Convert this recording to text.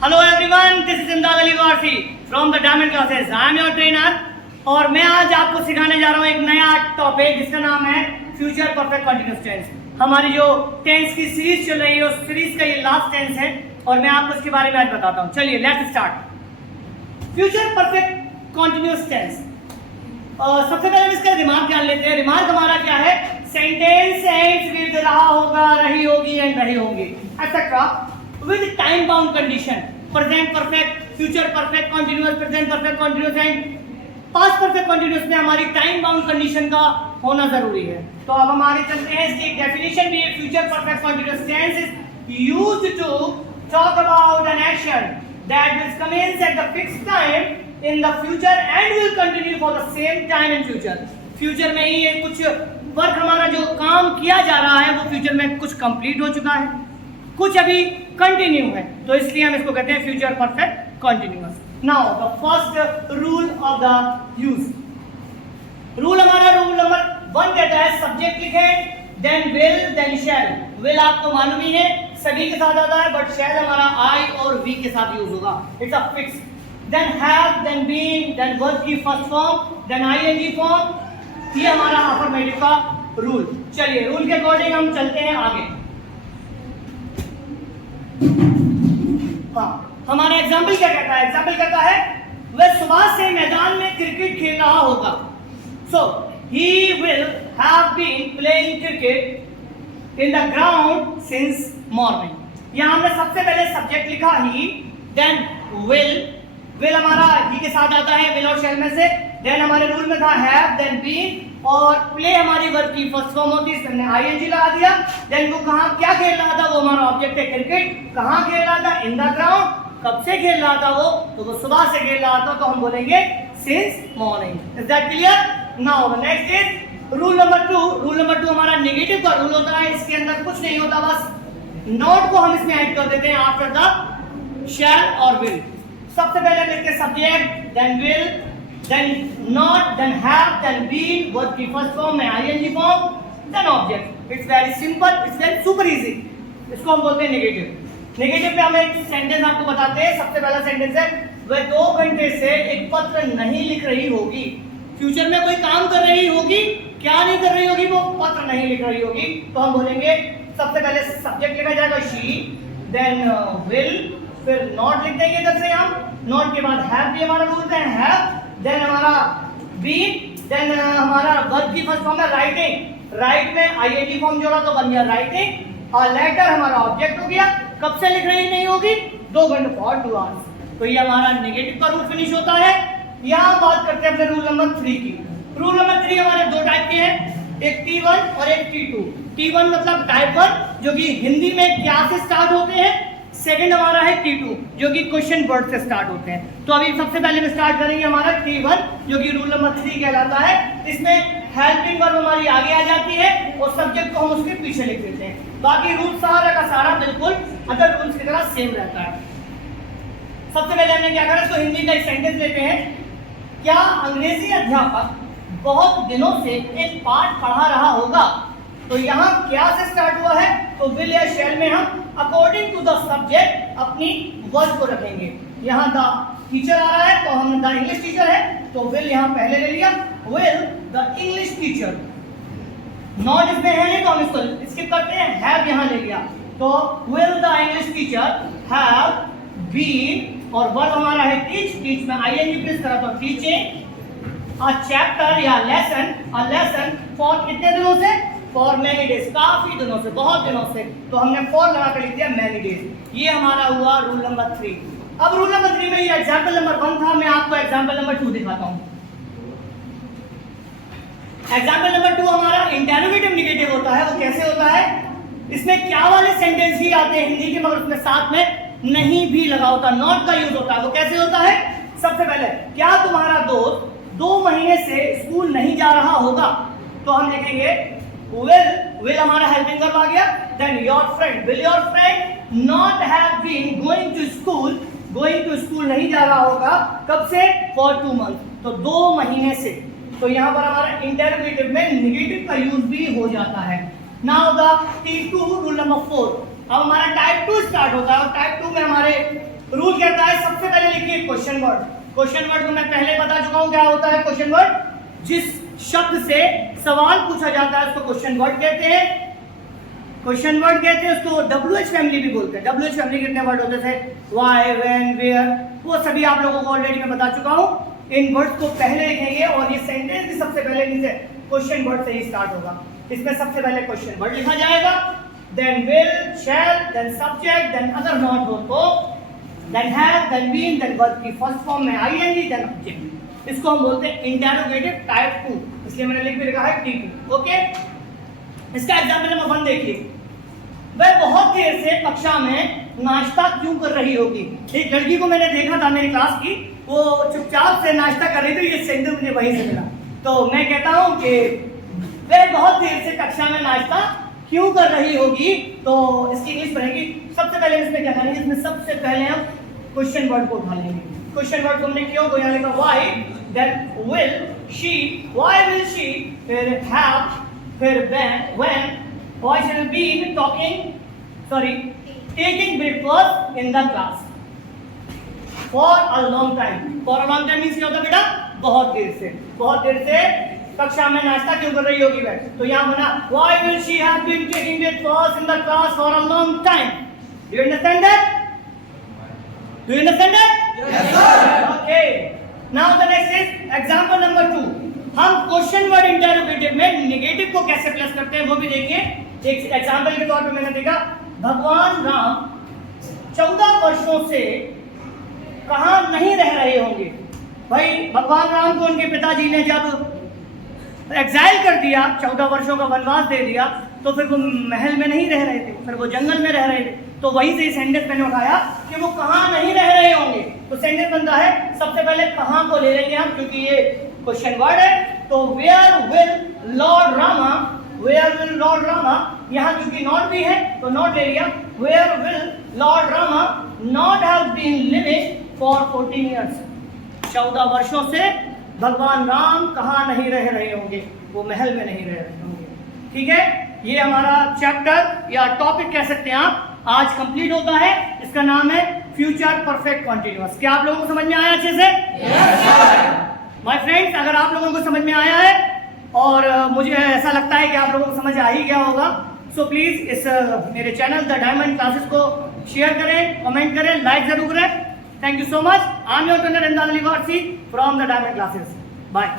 Hello everyone, this is इमदाद Ali Warsi from the diamond classes. I am your trainer और मैं आज आपको सिखाने जा रहा हूँ एक नया टॉपिक जिसका नाम है फ्यूचर परफेक्ट कंटीन्यूअस टेंस। हमारी जो टेंस की सीरीज चल रही है उस सीरीज का ये लास्ट टेंस है और मैं आपको इसके बारे में आज बताता हूँ। चलिए let's start. Future perfect continuous tense. सबसे पहले हम इसका रिमार्क जान लेते हैं। रिमार्क हमारा क्या है? सेंटेंस एंड्स विद रहा होगा, रही होगी एंड रही होंगी etcetera with time bound condition. Present perfect, future perfect continuous, present perfect continuous and past perfect continuous में हमारी टाइम बाउंड कंडीशन का होना जरूरी है। तो अब हम आगे चलते हैं। इसकी डेफिनेशन भी है। Future perfect continuous tense is used to talk about an action that will commence at the fixed time in the future and will continue for the same time in future। Future में ही ये कुछ work हमारा जो काम किया जा रहा है वो फ्यूचर में कुछ कंप्लीट हो चुका है, कुछ अभी कंटिन्यू है, तो इसलिए हम इसको कहते हैं future perfect continuous. Now the first rule of the use. Rule हमारा रूल नंबर 1 कहता है सब्जेक्ट लिखे then will then shall. Will आपको मालूम ही है सभी के साथ आता है, बट शैल हमारा आई और वी के साथ यूज होगा। It's a fix. then have then been then verb की first form then ing form. ये हमारा अफर्मेटिव का रूल। चलिए रूल के अकॉर्डिंग हम चलते हैं आगे। हाँ, हमारा एग्जाम्पल क्या कहता है? एग्जाम्पल कहता है वह सुबह से मैदान में क्रिकेट खेल रहा होगा। सो he will have been playing cricket in the ground since morning। यहाँ हमने सबसे पहले सब्जेक्ट लिखा ही, then will हमारा ही के साथ आता है will और shall में से। देन हमारे रूल में था have then been और play हमारी वर्ब की फर्स्ट फॉर्म होती है, हमने ing लगा दिया। देन वो कहाँ क्या खेल रहा था? वो हमारा ऑब्जेक्ट है क्रिकेट। कहाँ खेल रहा था? In the ground. कब से खेल रहा था वो? तो वो सुबह से खेल रहा था, तो हम बोलेंगे since morning. Is that clear? Now next is rule number 2। Rule number 2 हमारा नेगेटिव का रूल होता है। इसके अंदर कुछ नहीं होता, बस नॉट को हम इसमें ऐड कर देते हैं आफ्टर द शैल और विल। सबसे पहले लिखते subject then will then not then have then been verb की फर्स्ट फॉर्म में ING form then object. It's very simple, it's very super easy. इसको हम बोलते हैं नेगेटिव। नेगेटिव पे हम एक सेंटेंस आपको बताते हैं। सबसे पहला सेंटेंस है वह 2 घंटे से एक पत्र नहीं लिख रही होगी। फ्यूचर में कोई काम कर रही होगी, क्या नहीं कर रही होगी? वो पत्र नहीं लिख रही होगी। तो हम बोलेंगे सबसे पहले सब्जेक्ट लिखा जाएगा शी, देन विल, फिर नॉट लिख देंगे इधर से हम। नॉट के बाद हैव भी हमारा रूल है हैव, देन हमारा बीन, देन हमारा वर्ब की फर्स्ट फॉर्म है राइटिंग। राइट में आईएनजी फॉर्म जोड़ा तो बन गया राइटिंग और लेटर हमारा ऑब्जेक्ट हो गया। कब से लिख रही नहीं होगी? 2 घंटे फॉर 2 आवर्स। तो ये हमारा नेगेटिव का रूल फिनिश होता है। यहाँ बात करते हैं अपने रूल नंबर 3 की। रूल नंबर 3 हमारे 2 टाइप के हैं, एक T1 और एक T2। T1 मतलब टाइप 1 जो कि हिंदी में क्या से स्टार्ट होते हैं। सेकंड हमारा है T2 जो कि क्वेश्चन वर्ड से स्टार्ट होते हैं। तो अभी सबसे पहले में स्टार्ट करेंगे हमारा T1 जो कि रूल नंबर 3 कहलाता है। इसमें हेल्पिंग वर्ब हमारी आगे आ जाती है और सब्जेक्ट को हम उसके पीछे लिख देते हैं। बाकी रूल सारा का सारा बिल्कुल अदर रूल्स की तरह सेम रहता है। सबसे पहले हमने क्या करा, इसको हिंदी का एक सेंटेंस लेते हैं। क्या अंग्रेजी अध्यापक बहुत दिनों से एक पाठ पढ़ा रहा होगा? तो यहाँ क्या से स्टार्ट हुआ है? तो विल या शैल में हम अकॉर्डिंग टू द सब्जेक्ट अपनी वर्ब को रखेंगे। यहाँ द टीचर आ रहा है तो हम द इंग्लिश टीचर है तो विल यहाँ पहले ले लिया, will the English teacher. Not इसमें है नहीं तो हम इसको स्किप करते हैं, हैव यहाँ ले लिया। तो will the English teacher have been और वर्ब हमारा है टीच। टीच में आईएनजी प्रेस करा तो टीचिंग अ चैप्टर या लेसन, अ लेसन फॉर कितने दिनों से? फॉर मैनी डेज, काफी दिनों से, बहुत दिनों से। तो हमने फॉर लगा कर लिख दिया मैनी डेज। ये हमारा हुआ रूल नंबर 3। अब रूल नंबर 3 में ये एग्जाम्पल नंबर 1 था, मैं आपको एग्जाम्पल नंबर 2 दिखाता हूँ। एग्जाम्पल नंबर 2 हमारा इंटेरोगेटिव नेगेटिव होता है। वो कैसे होता है? इसमें क्या वाले सेंटेंस ही आते हैं हिंदी के, मगर उसमें साथ में नहीं भी लगा होता, नॉट का यूज होता है। वो कैसे होता है? सबसे पहले क्या तुम्हारा दोस्त 2 महीने से स्कूल नहीं जा रहा होगा? तो हम लिखेंगे will हमारा हेल्पिंग वर्ब आ गया। Then your friend, will your friend not have been going to school? going to school नहीं जा रहा होगा कब से? for 2 months, तो 2 महीने से। तो यहाँ पर हमारा इंटरोगेटिव में नेगेटिव का यूज भी हो जाता है। Now the T2 rule number 4। अब हमारा टाइप 2 स्टार्ट होता है और टाइप 2 में हमारे रूल कहता है सबसे पहले लिखिए क्वेश्चन वर्ड। क्वेश्चन वर्ड को मैं पहले बता चुका हूं क्या होता है क्वेश्चन वर्ड। जिस शब्द से सवाल पूछा जाता है उसको क्वेश्चन वर्ड कहते हैं। क्वेश्चन वर्ड कहते हैं उसको WH फैमिली भी बोलते हैं। WH फैमिली कितने वर्ड होते थे? व्हाई, व्हेन, वेयर, वो सभी आप लोगों को ऑलरेडी मैं बता चुका हूं। इन वर्ड्स को पहले लिखेंगे और ये सेंटेंस भी सबसे पहले इनसे क्वेश्चन वर्ड से ही स्टार्ट होगा। इसमें सबसे पहले क्वेश्चन वर्ड लिखा जाएगा, then will, shall, then subject, then other not verb, then have, then been, then verb की फर्स्ट फॉर्म में ING, देन ऑब्जेक्ट। इसको हम बोलते हैं इंटेरोगेटिव टाइप 2, इसलिए मैंने लिख भी लिखा है T2। ओके, इसका एग्जाम्पल नंबर 1 देखिए। वह बहुत देर से कक्षा में नाश्ता क्यों कर रही होगी? एक लड़की को मैंने देखा था मेरी क्लास की, वो चुपचाप से नाश्ता कर रही थी। ये सेंटेंस मुझे वहीं से मिला, तो मैं कहता हूँ कि वह बहुत देर से कक्षा में नाश्ता क्यों कर रही होगी। तो इसकी इंग्लिश बनेगी, सबसे पहले इसमें क्या करेंगे, इसमें सबसे पहले हम क्वेश्चन वर्ड को उठा लेंगे। क्वेश्चन वर्ड को हमने क्यों को यहाँ लिखा, why, then will she, why will she, फिर हैव, फिर when, why shall be talking, sorry taking breakfast in the class for a long time. For a long time means क्या होता है बेटा? बहुत देर से। बहुत देर से कक्षा में नाश्ता क्यों कर रही होगी वह? तो यहाँ बना why will she have been taking breakfast in the class for a long time. Do you understand that? Do you understand that? Yes sir. Okay, now the next is example number 2। हम question word interrogative में negative को कैसे plus करते हैं वो भी देखिए। एक एग्जांपल के तौर पे मैंने देखा, भगवान राम 14 वर्षों से कहां नहीं रह रहे होंगे। भाई भगवान राम को उनके पिताजी ने जब एग्जाइल कर दिया, 14 वर्षों का वनवास दे दिया, तो फिर वो महल में नहीं रह रहे थे, फिर वो जंगल में रह रहे थे। तो वहीं से सेंटेंस मैंने उठाया कि वो कहां नहीं रह रहे होंगे। तो सेंटेंस बनता है, सबसे पहले कहां को ले लेंगे हम, क्योंकि ये क्वेश्चन वर्ड है। तो where will Lord Rama, where will Lord Rama, यहाँ क्योंकि नॉट भी है तो नॉट ले लिया। Where will Lord Rama not have been living for 14 years. 14 वर्षों से भगवान राम कहाँ नहीं रह रहे होंगे? वो महल में नहीं रह रहे होंगे। ठीक है, ये हमारा चैप्टर या टॉपिक कह सकते हैं आप, आज कंप्लीट होता है। इसका नाम है फ्यूचर परफेक्ट कॉन्टिन्यूअस। क्या आप लोगों को समझ में आया अच्छे से? माय फ्रेंड्स, अगर आप लोगों को समझ में आया है और मुझे ऐसा लगता है कि आप लोगों को समझ आ ही गया होगा, सो प्लीज इस मेरे चैनल द डायमंड क्लासेस को शेयर करें, कमेंट करें, लाइक जरूर करें। Thank you so much. I'm your trainer Randal Livarsi from the Diamond Classes. Bye.